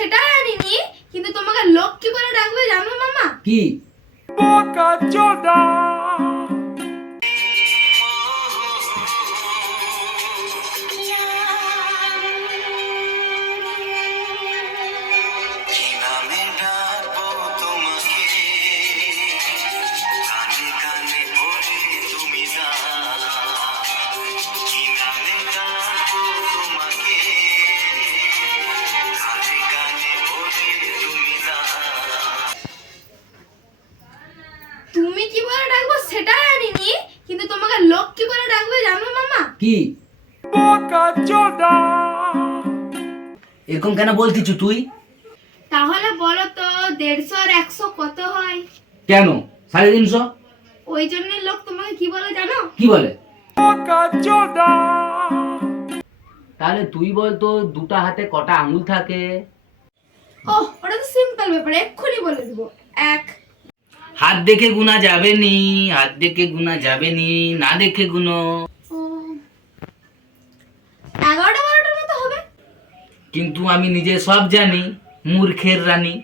সেটা জানিনি, কিন্তু তোমাকে লোক কি বলে ডাকবে জানো মামা? কি? তুমি কি বলে ডাকবো সেটা জানিনি, কিন্তু তোমাকে লোক কি বলে ডাকবে জানো মামা? কি? এরকম কেন বলতিছু তুই? তাহলে বলো তো 150 আর 100 কত হয়? কেন 350? ওই জন্য লোক তোমাকে কি বলে জানো? কি বলে? তাহলে তুই বল তো, দুটা হাতে কটা আঙুল থাকে? ওহ, ওটা তো সিম্পল ব্যাপার, এক্ষুনি বলে দেবো। এক। হাত দেখে গুনা যাবে নি, হাত দেখে গুনা যাবে নি, না দেখে গুনো। 11টা 12টার মতো হবে। কিন্তু আমি নিজে সব জানি, মূর্খের রানী।